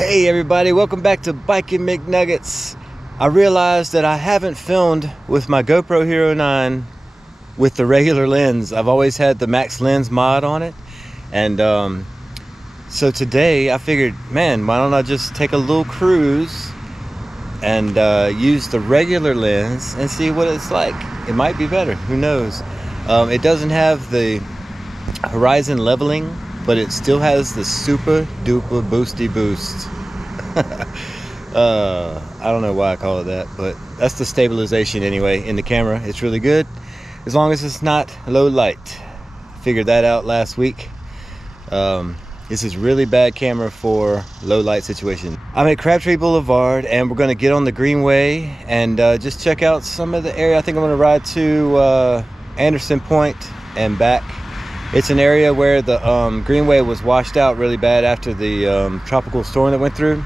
Hey everybody, welcome back to Biking McNuggets. I realized that I haven't filmed with my GoPro Hero 9 with the regular lens. I've always had the max lens mod on it, and so today I figured, man, why don't I just take a little cruise and use the regular lens and see what it's like. It might be better, who knows. It doesn't have the horizon leveling, but it still has the super duper boosty boost. I don't know why I call it that, but that's the stabilization anyway in the camera. It's really good as long as it's not low light. Figured that out last week. This is really bad camera for low light situation. I'm at Crabtree Boulevard and we're going to get on the greenway and just check out some of the area. I think I'm going to ride to Anderson Point and back. It's an area where the greenway was washed out really bad after the tropical storm that went through.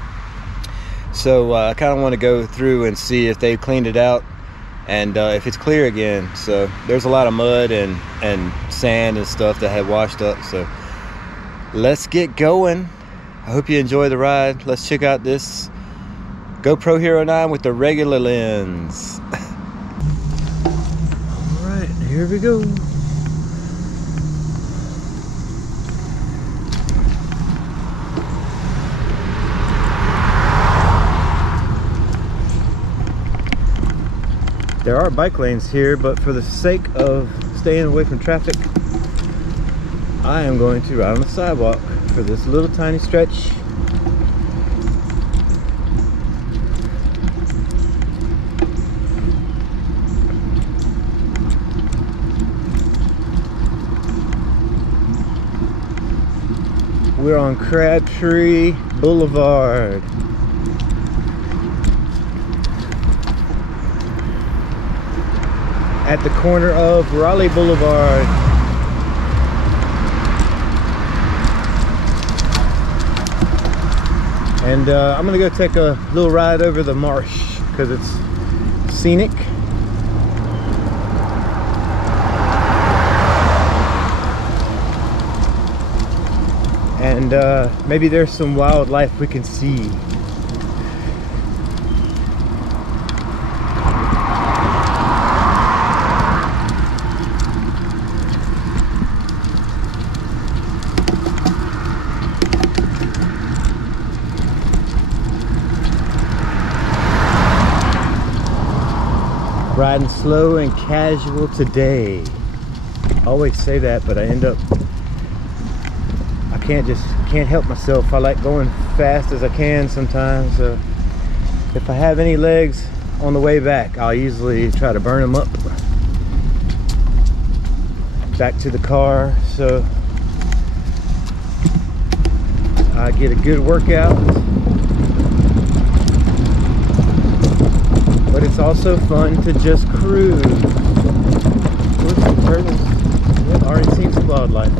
So I kind of want to go through and see if they cleaned it out and if it's clear again. So there's a lot of mud and sand and stuff that had washed up. So let's get going. I hope you enjoy the ride. Let's check out this GoPro Hero 9 with the regular lens. All right, here we go. There are bike lanes here, but for the sake of staying away from traffic, I am going to ride on the sidewalk for this little tiny stretch. We're on Crabtree Boulevard. At the corner of Raleigh Blvd. And I'm gonna go take a little ride over the marsh because it's scenic. And maybe there's some wildlife we can see. Riding slow and casual today. I always say that, but I end up, I can't help myself. I like going fast as I can sometimes. If I have any legs on the way back, I'll usually try to burn them up back to the car, so I get a good workout. But it's also fun to just cruise. Look at the turtles. Yep, already seen some wildlife.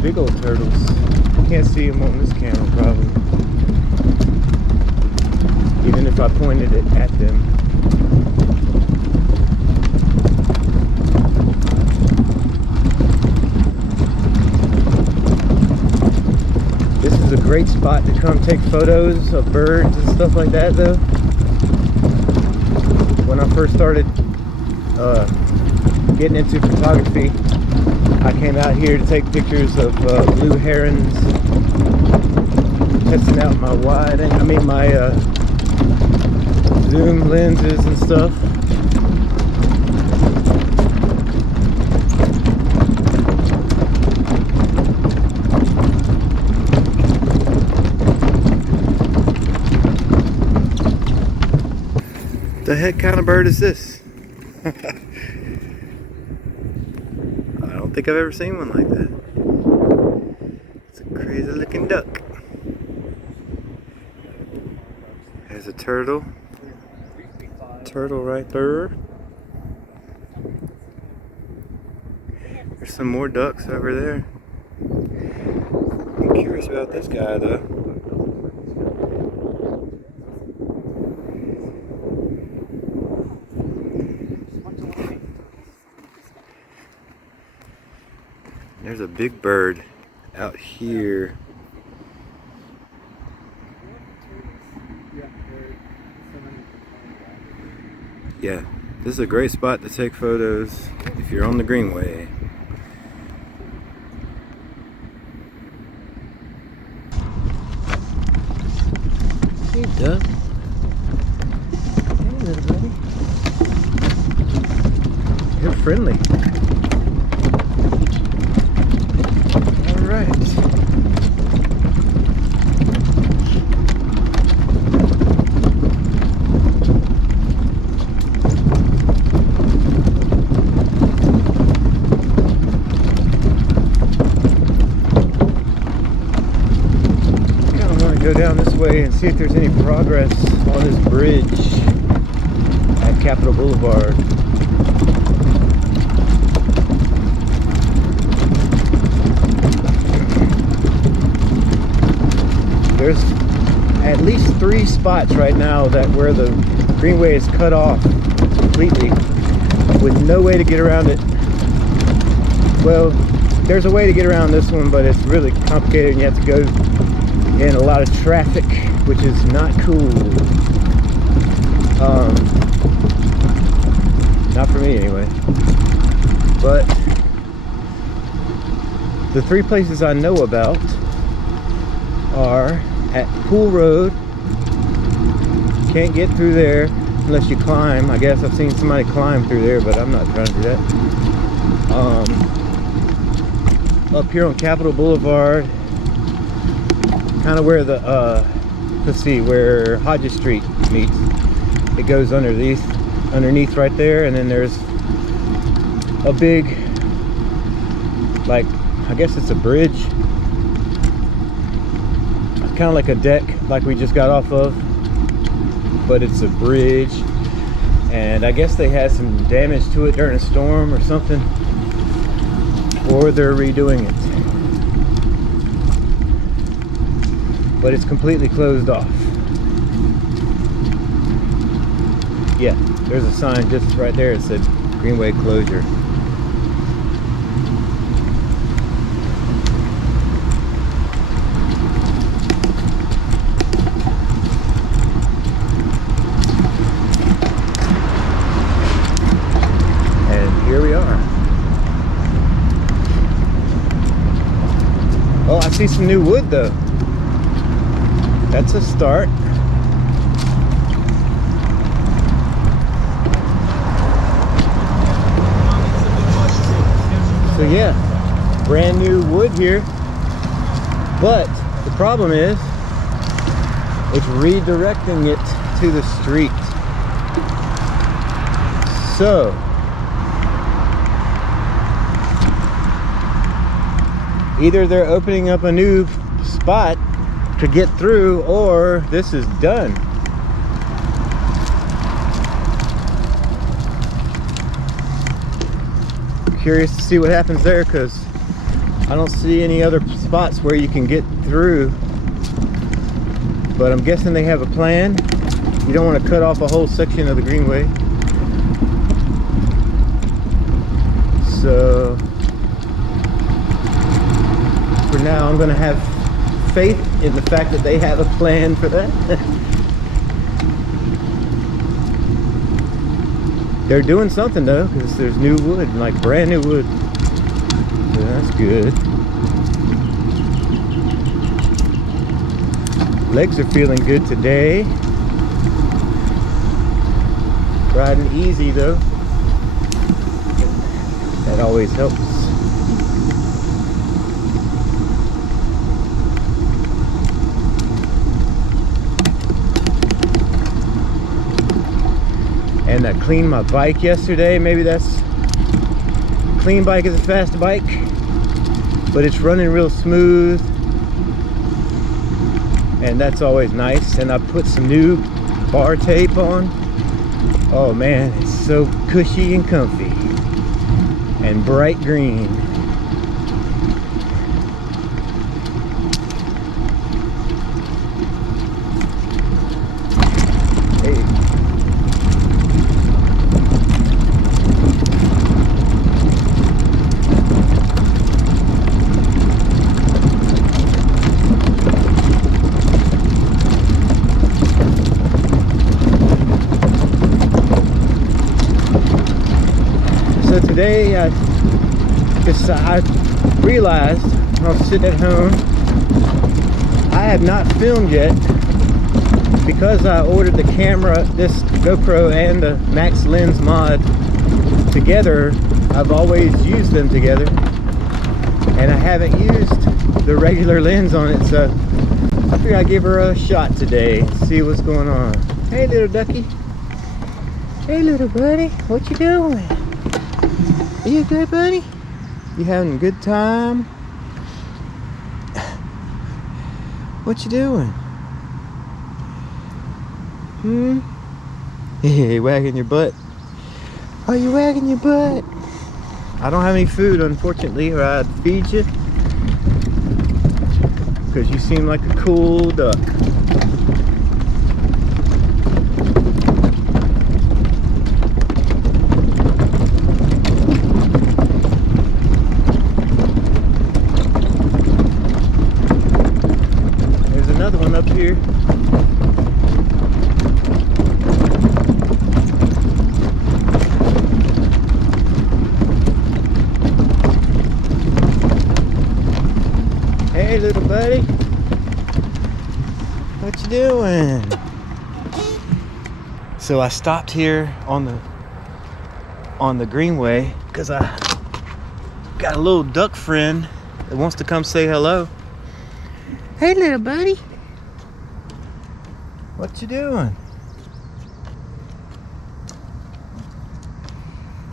Big old turtles. Can't see them on this camera probably. Even if I pointed it at them. This is a great spot to come take photos of birds and stuff like that though. When I first started getting into photography, I came out here to take pictures of blue herons, testing out my my zoom lenses and stuff. The heck kind of bird is this? I don't think I've ever seen one like that. It's a crazy looking duck. There's a turtle. Turtle right there. There's some more ducks over there. I'm curious about this guy though. There's a big bird out here. yeah, this is a great spot to take photos if you're on the greenway. Hey, Doug. Hey, little buddy. You're friendly. All right. Go down this way and see if there's any progress on this bridge at Capitol Boulevard. There's at least 3 spots right now that where the greenway is cut off completely with no way to get around it. Well, there's a way to get around this one, but it's really complicated and you have to go in a lot of traffic, which is not cool. Not for me anyway. But the 3 places I know about are at Pool Road. Can't get through there unless you climb. I guess I've seen somebody climb through there, but I'm not trying to do that. Up here on Capitol Boulevard, kind of where the let's see, where Hodges Street meets, it goes underneath right there, and then there's a big, like, I guess it's a bridge, kind of like a deck like we just got off of, but it's a bridge, and I guess they had some damage to it during a storm or something, or they're redoing it. But it's completely closed off. Yeah, there's a sign just right there. It said Greenway closure. And here we are. Oh, I see some new wood though. That's a start. So yeah, brand new wood here. But the problem is, it's redirecting it to the street. So, either they're opening up a new spot to get through, or this is done. Curious to see what happens there, because I don't see any other spots where you can get through, but I'm guessing they have a plan. You don't want to cut off a whole section of the greenway. So for now, I'm going to have faith in the fact that they have a plan for that. They're doing something though, because there's new wood, like brand new wood. So that's good. Legs are feeling good today. Riding easy though. That always helps. And I cleaned my bike yesterday. Maybe that's, clean bike is a fast bike, but it's running real smooth, and that's always nice. And I put some new bar tape on. Oh man, it's so cushy and comfy and bright green. I realized when I was sitting at home, I have not filmed yet because I ordered the camera, this GoPro and the Max Lens mod together. I've always used them together, and I haven't used the regular lens on it, so I figured I'd give her a shot today, see what's going on. Hey little ducky. Hey little buddy, what you doing? Are you good, buddy? You having a good time? What you doing? Hey, wagging your butt. Are you wagging your butt? I don't have any food, unfortunately, or I'd feed you, because you seem like a cool duck. There's another one up here. Hey little buddy, what you doing? So I stopped here on the greenway because I got a little duck friend that wants to come say hello. Hey little buddy, what you doing?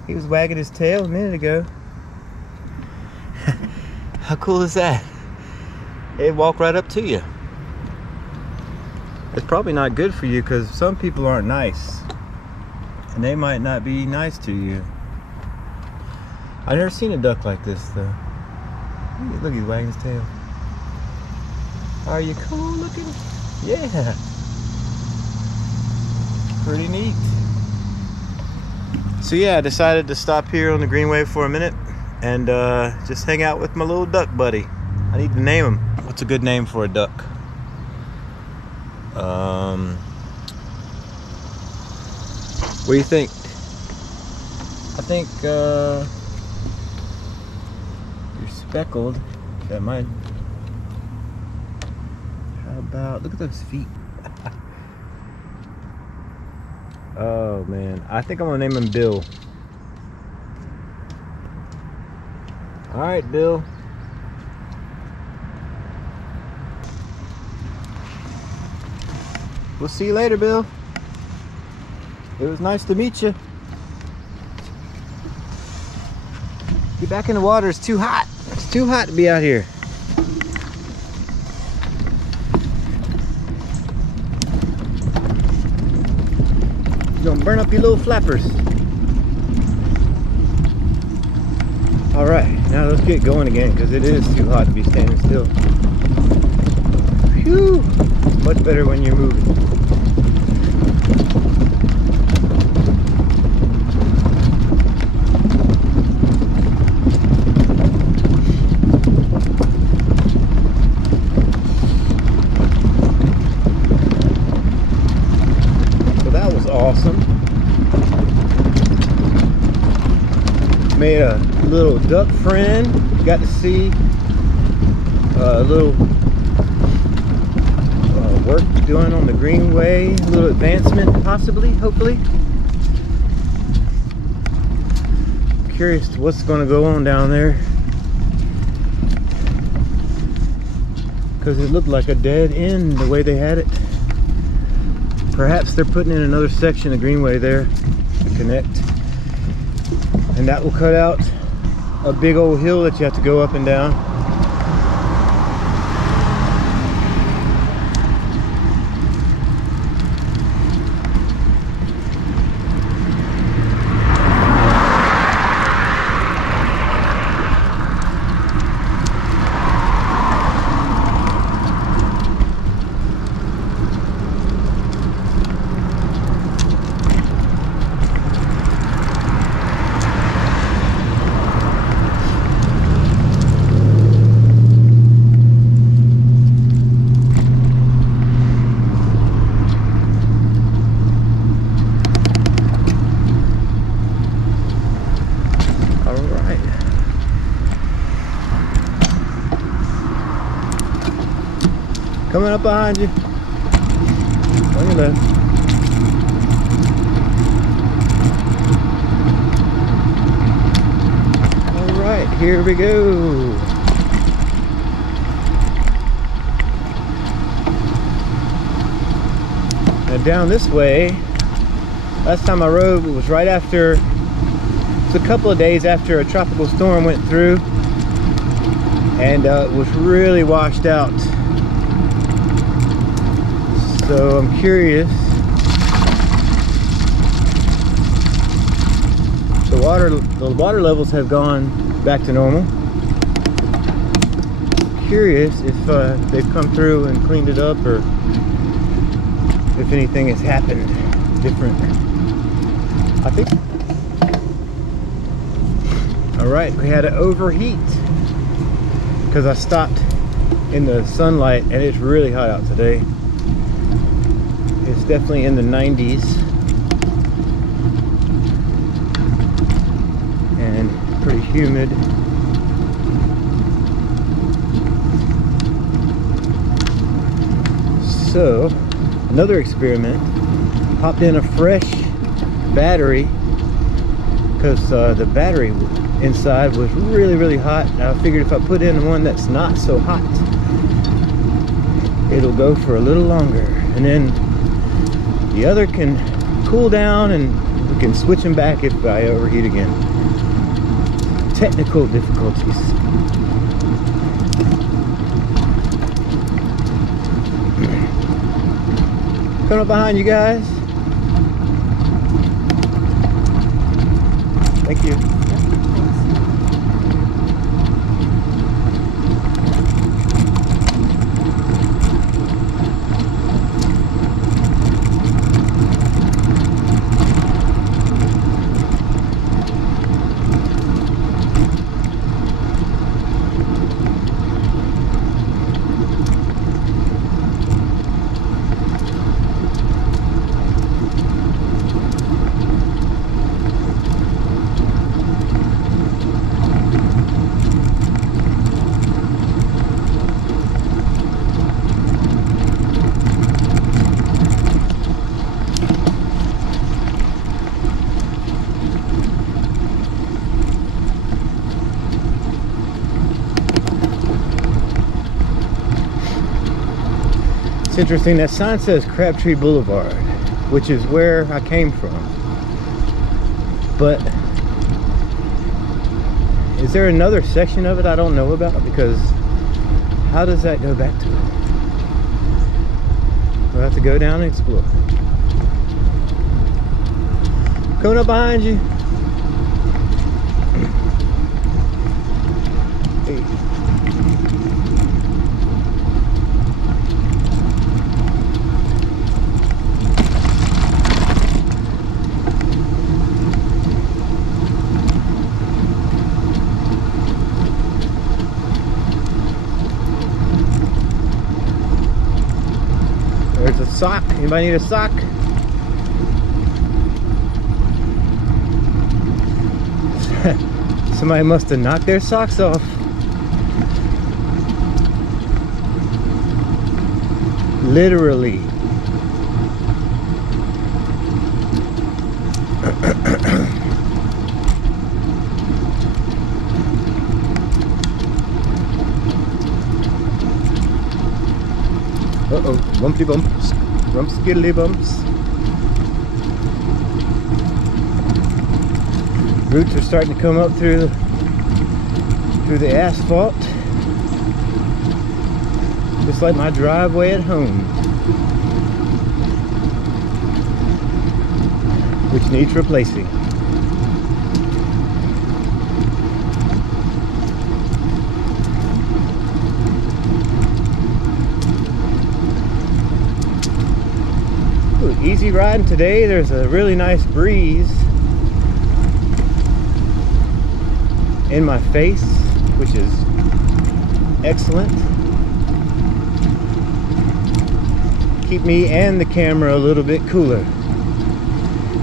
He was wagging his tail a minute ago. How cool is that? It'd walk right up to you. It's probably not good for you because some people aren't nice, and they might not be nice to you. I've never seen a duck like this though. Look, he's wagging his tail. Are you cool looking? Yeah. Pretty neat. So yeah, I decided to stop here on the greenway for a minute and just hang out with my little duck buddy. I need to name him. What's a good name for a duck? What do you think? I think you're speckled. That might. How about, look at those feet. Oh man, I think I'm gonna name him Bill. All right, Bill. We'll see you later, Bill. It was nice to meet you. Get back in the water, it's too hot. It's too hot to be out here. You're gonna burn up your little flappers. All right, now let's get going again because it is too hot to be standing still. Phew, much better when you're moving. Awesome. Made a little duck friend. Got to see a little work doing on the greenway. A little advancement, possibly, hopefully. Curious to what's going to go on down there, because it looked like a dead end the way they had it. Perhaps they're putting in another section of greenway there to connect, and that will cut out a big old hill that you have to go up and down. Coming up behind you. On your left. Alright, here we go. Now down this way, last time I rode, it was right after, it's a couple of days after a tropical storm went through, and it was really washed out. So I'm curious. The water levels have gone back to normal. Curious if they've come through and cleaned it up, or if anything has happened different. I think. All right, we had an overheat because I stopped in the sunlight, and it's really hot out today. It's definitely in the 90s and pretty humid. So another experiment, popped in a fresh battery because the battery inside was really hot. I figured if I put in one that's not so hot, it'll go for a little longer, and then the other can cool down, and we can switch them back if I overheat again. Technical difficulties. Coming up behind you guys. Thank you. It's interesting, that sign says Crabtree Boulevard, which is where I came from. But is there another section of it I don't know about? Because how does that go back to it? We'll have to go down and explore. Coming up behind you. Hey. There's a sock. Anybody need a sock? Somebody must have knocked their socks off. Literally. Uh-oh, bumpy bumps, rump skiddly bumps. Roots are starting to come up through the asphalt, just like my driveway at home, which needs replacing. Easy riding today. There's a really nice breeze in my face, which is excellent. Keep me and the camera a little bit cooler.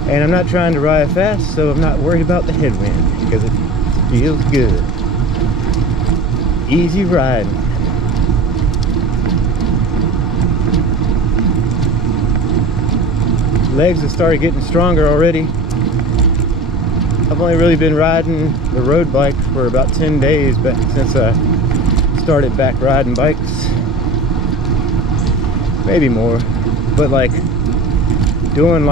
And I'm not trying to ride fast, so I'm not worried about the headwind because it feels good. Easy riding. legs have started getting stronger already. I've only really been riding the road bike for about 10 days but since I started back riding bikes. Maybe more. But like doing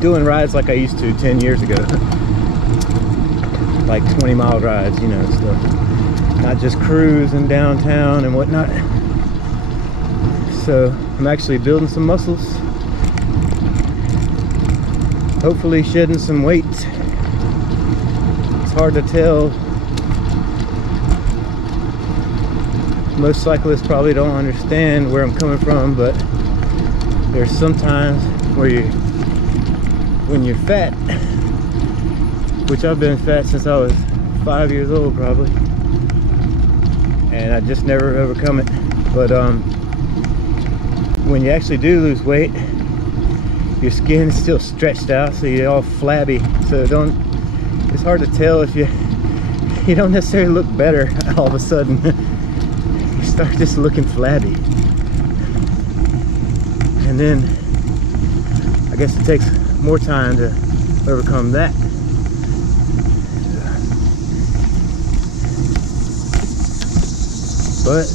doing rides like I used to 10 years ago. Like 20-mile rides, you know, stuff. Not just cruising downtown and whatnot. So I'm actually building some muscles. Hopefully shedding some weight. It's hard to tell. Most cyclists probably don't understand where I'm coming from, but there's sometimes where when you're fat, which I've been fat since I was 5 years old probably, and I just never overcome it. But when you actually do lose weight, your skin is still stretched out, so you're all flabby. So it's hard to tell if you don't necessarily look better all of a sudden. You start just looking flabby. And then I guess it takes more time to overcome that. But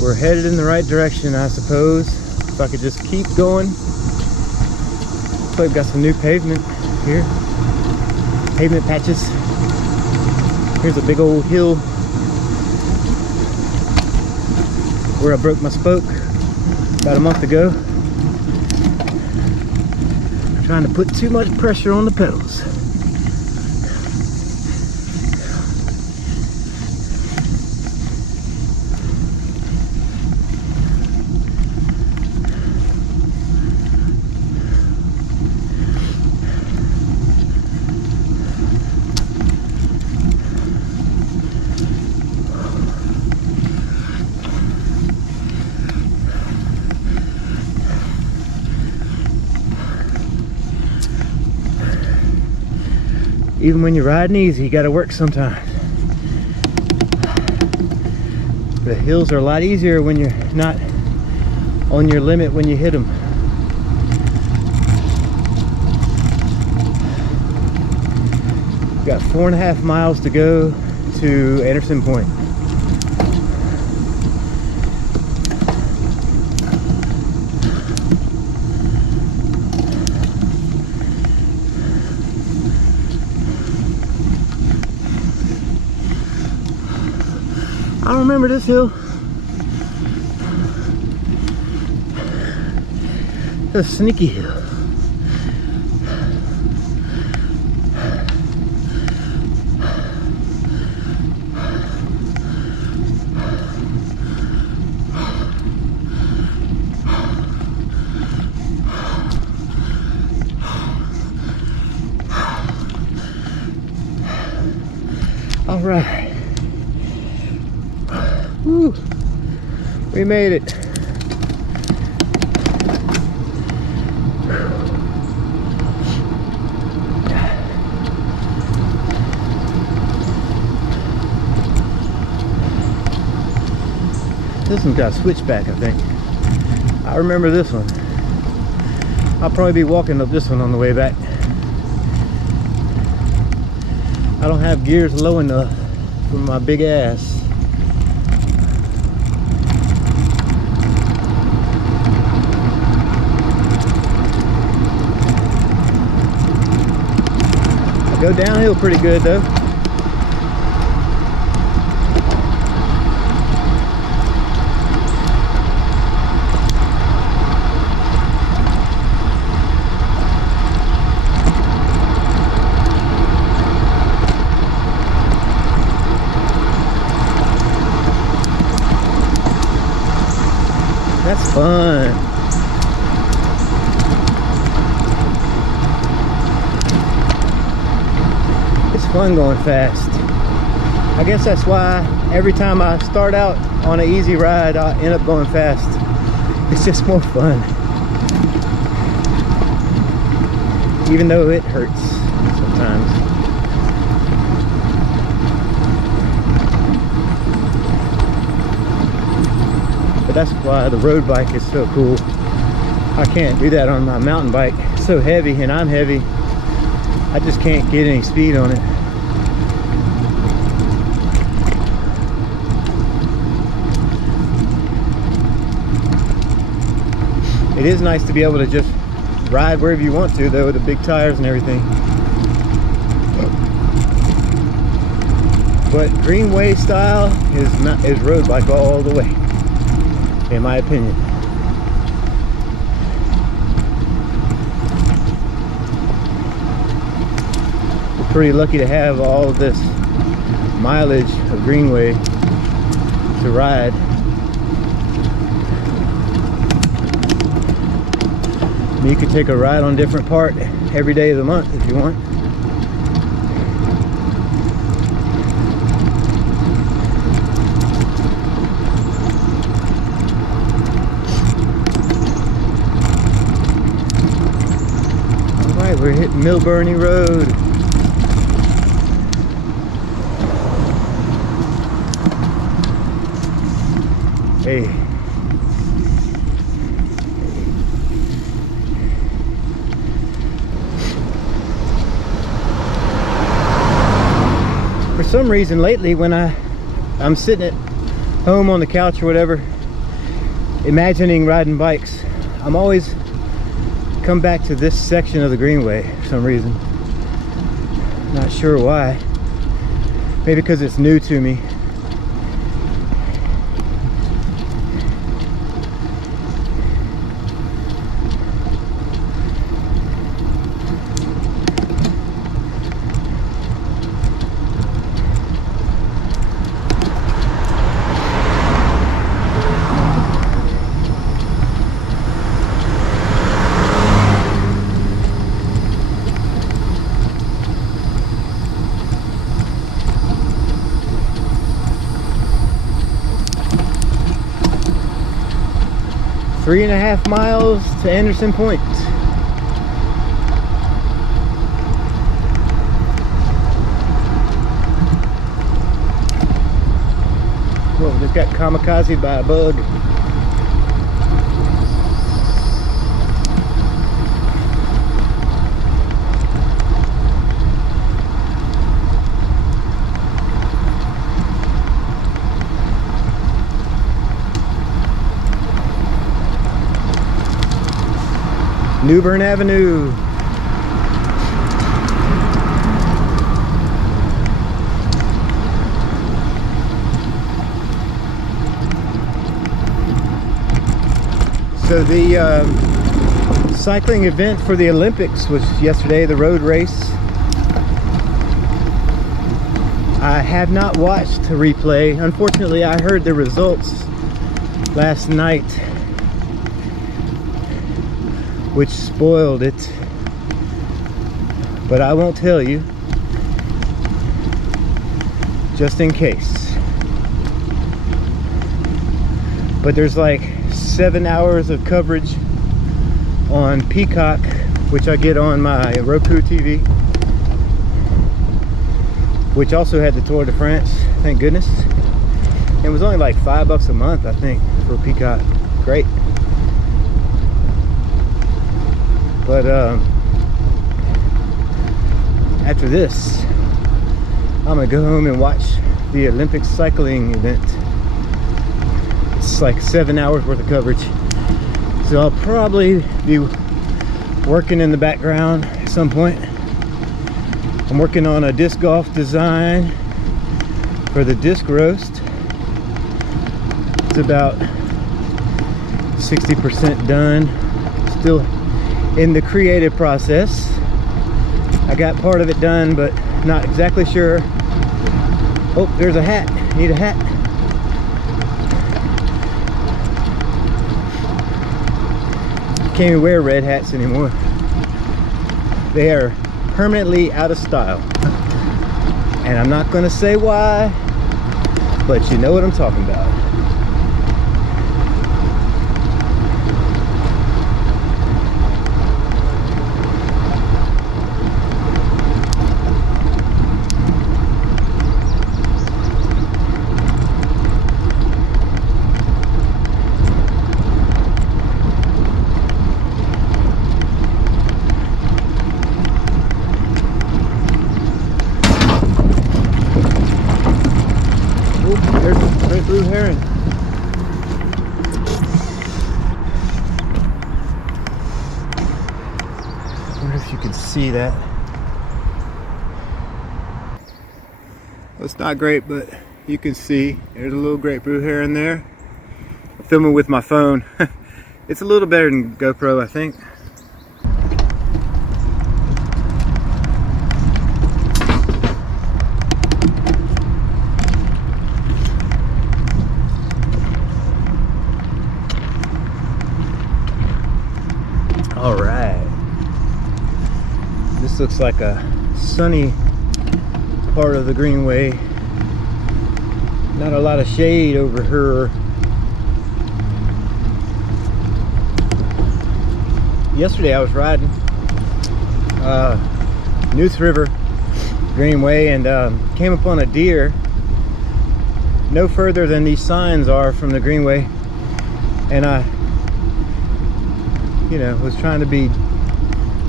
we're headed in the right direction, I suppose, if I could just keep going. So we've got some new pavement here, pavement patches. Here's a big old hill where I broke my spoke about a month ago. I'm trying to put too much pressure on the pedals. Even when you're riding easy, you gotta work sometimes. The hills are a lot easier when you're not on your limit when you hit them. We've got 4.5 miles to go to Anderson Point. I remember this hill. It's a sneaky hill. All right. Woo, we made it. This one's got a switchback, I think. I remember this one. I'll probably be walking up this one on the way back. I don't have gears low enough for my big ass. Go downhill pretty good though. That's fun. Fun going fast. I guess that's why every time I start out on an easy ride I end up going fast. It's just more fun, even though it hurts sometimes. that's why the road bike is so cool. I can't do that on my mountain bike. It's so heavy, and I'm heavy. I just can't get any speed on it. It is nice to be able to just ride wherever you want to, though, with the big tires and everything. But greenway style is road bike all the way, in my opinion. We're pretty lucky to have all of this mileage of greenway to ride. You could take a ride on a different part every day of the month if you want. Alright, we're hitting Milburnie Road. Hey. For some reason lately, when I'm sitting at home on the couch or whatever, imagining riding bikes, I'm always come back to this section of the greenway for some reason. Not sure why. Maybe because it's new to me. Three and a half miles to Anderson Point. Whoa, just got kamikaze by a bug. Newbern Avenue. So the cycling event for the Olympics was yesterday, the road race. I have not watched a replay. Unfortunately, I heard the results last night, which spoiled it, but I won't tell you, just in case. But there's like 7 hours of coverage on Peacock, which I get on my Roku TV, which also had the Tour de France, thank goodness. It was only like $5 a month, I think, for Peacock. Great. But after this, I'm gonna go home and watch the Olympic cycling event. It's like 7 hours worth of coverage, so I'll probably be working in the background at some point. I'm working on a disc golf design for the disc roast. It's about 60% done, still in the creative process. I got part of it done, but not exactly sure. Oh, there's a hat. Need a hat. Can't even wear red hats anymore. They are permanently out of style. And I'm not gonna say why, but you know what I'm talking about. heron. I wonder if you can see that. Well, it's not great, but you can see there's a little great blue heron there. I'm filming with my phone. It's a little better than GoPro, I think. All right. This looks like a sunny part of the greenway. Not a lot of shade over here. Yesterday I was riding Neuse River Greenway and came upon a deer no further than these signs are from the greenway, and I was trying to be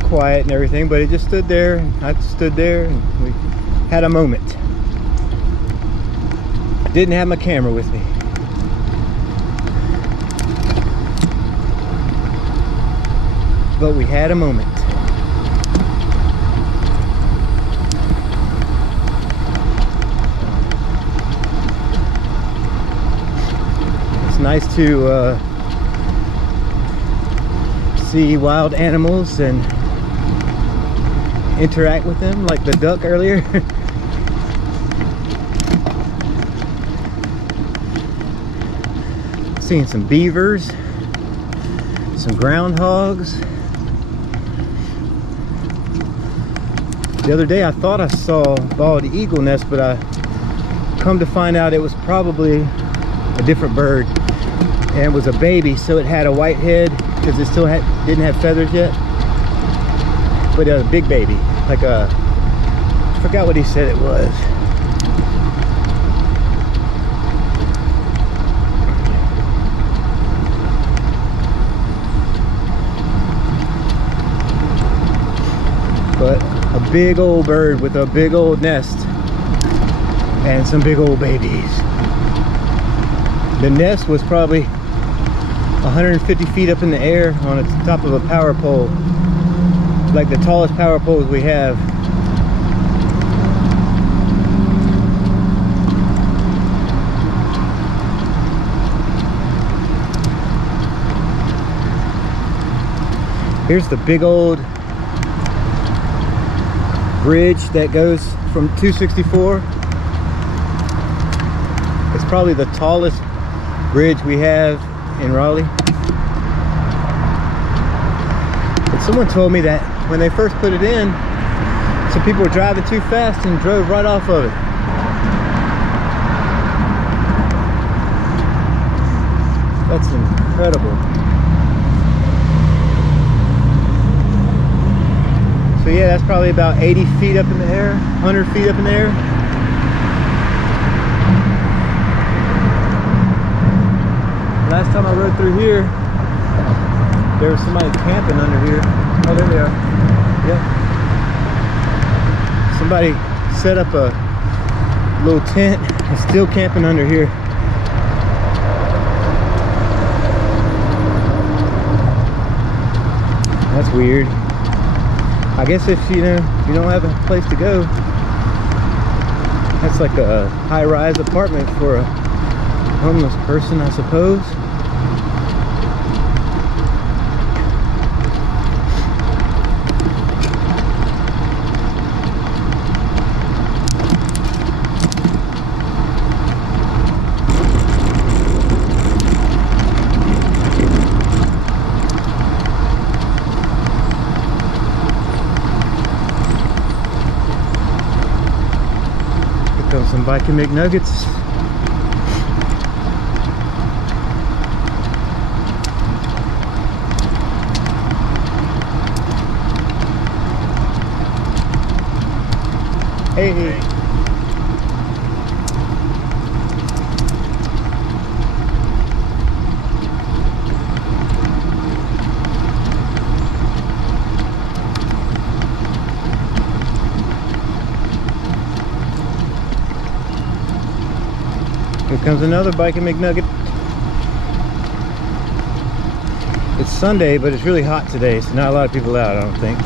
quiet and everything, but it just stood there, and I stood there, and we had a moment. Didn't have my camera with me. But we had a moment. It's nice to see wild animals and interact with them, like the duck earlier. Seeing some beavers, some groundhogs. The other day I thought I saw bald eagle nest, but I come to find out it was probably a different bird, and it was a baby, so it had a white head because it still didn't have feathers yet, but a big baby, like a, I forgot what he said it was. But a big old bird with a big old nest and some big old babies. The nest was probably 150 feet up in the air on the top of a power pole, like the tallest power poles we have. Here's the big old bridge that goes from 264. It's probably the tallest bridge we have in Raleigh. But someone told me that when they first put it in, some people were driving too fast and drove right off of it. That's incredible. So yeah, that's probably about 80 feet up in the air, 100 feet up in the air. Last time I rode through here, there was somebody camping under here. Oh, there they are. Yep. Somebody set up a little tent and still camping under here. That's weird. I guess if you don't have a place to go, that's like a high-rise apartment for a homeless person, I suppose. Some Viking McNuggets. Hey. Here comes another biking McNugget. It's Sunday, but it's really hot today, so not a lot of people out, I don't think.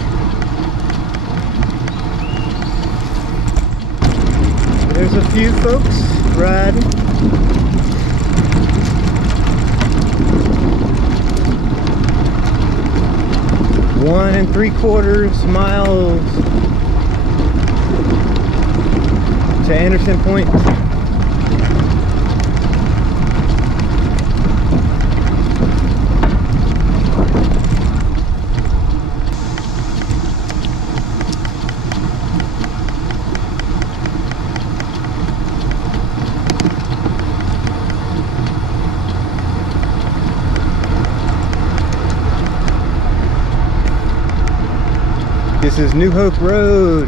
There's a few folks riding. One and 3/4 miles to Anderson Point. This is New Hope Road.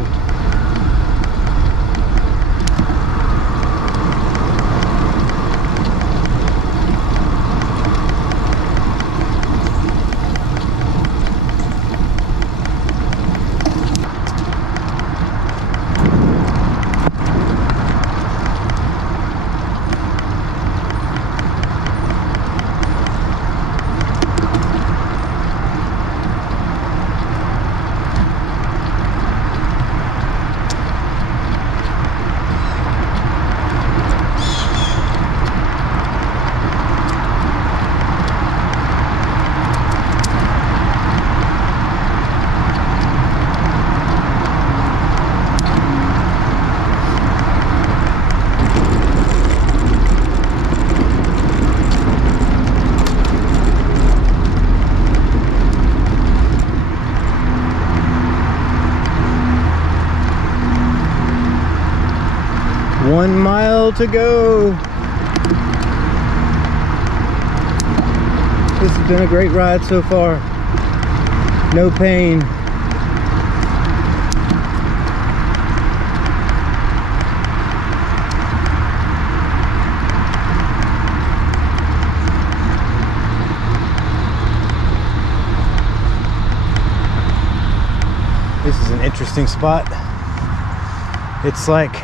One mile to go. This has been a great ride so far. No pain. This is an interesting spot. It's like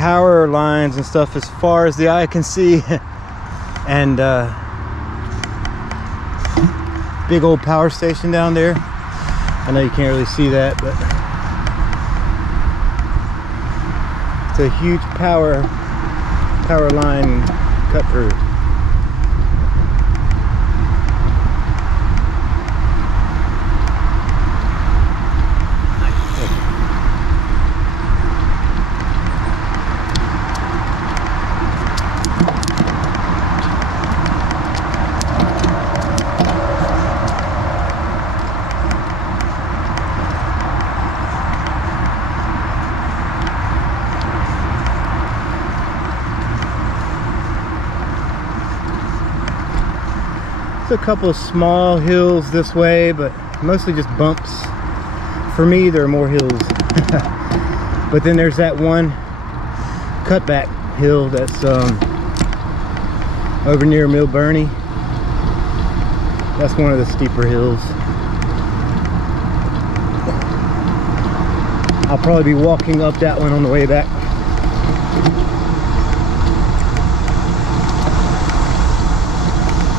power lines and stuff as far as the eye can see, and big old power station down there. I know you can't really see that, but it's a huge power line cut through. A couple of small hills this way, but mostly just bumps. For me, there are more hills. But then there's that one cutback hill that's over near Mill Burney. That's one of the steeper hills. I'll probably be walking up that one on the way back.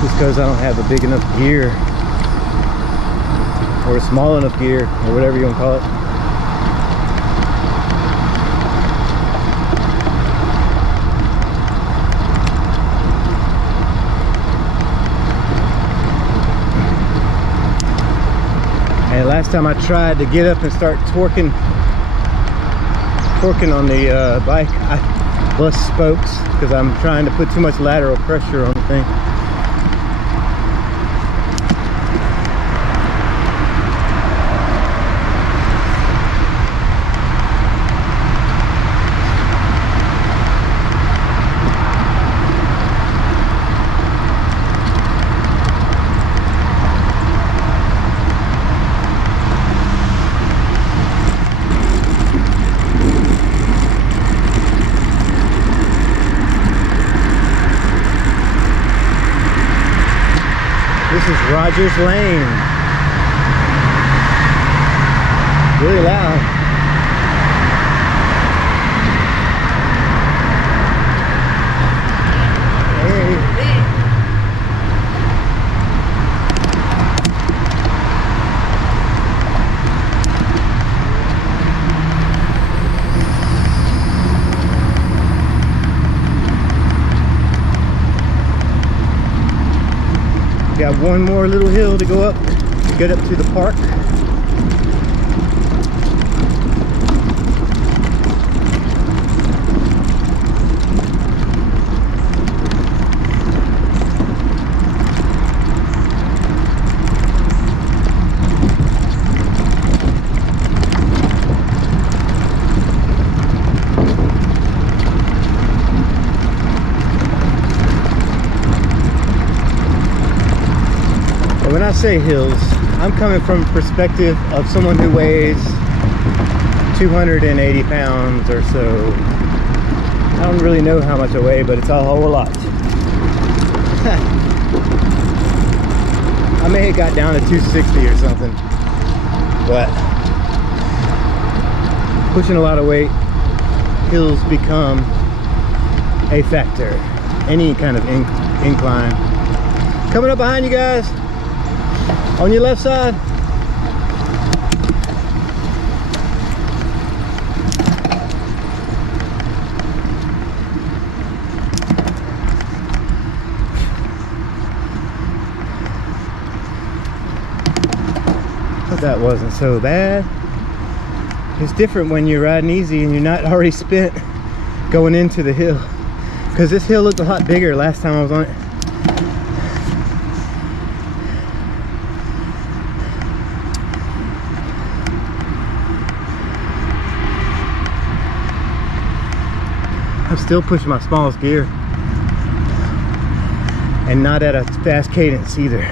Just because I don't have a big enough gear, or a small enough gear, or whatever you want to call it. And last time I tried to get up and start twerking on the bike, I bust spokes because I'm trying to put too much lateral pressure on the thing. This is Rogers Lane. Really loud. got one more little hill to go up to get up to the park. When I say hills, I'm coming from a perspective of someone who weighs 280 pounds or so. I don't really know how much I weigh, but it's a whole lot. I may have got down to 260 or something, but pushing a lot of weight, hills become a factor. Any kind of incline. Coming up behind you guys. On your left side. But that wasn't so bad. It's different when you're riding easy and you're not already spent going into the hill. Because this hill looked a lot bigger last time I was on it. I'm still pushing my smallest gear and not at a fast cadence either.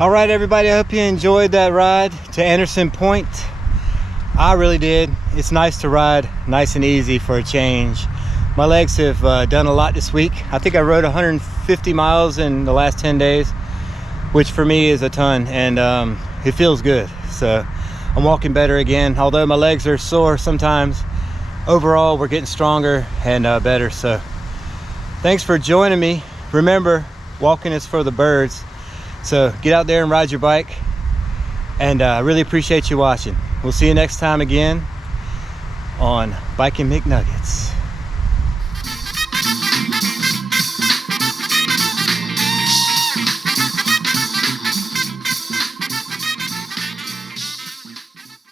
All right, everybody, I hope you enjoyed that ride to Anderson Point. I really did. It's nice to ride nice and easy for a change. My legs have done a lot this week. I think I rode 150 miles in the last 10 days, which for me is a ton, and it feels good. So I'm walking better again. Although my legs are sore sometimes, overall we're getting stronger and better. So thanks for joining me. Remember, walking is for the birds. So get out there and ride your bike, and I really appreciate you watching. We'll see you next time again on Biking McNuggets.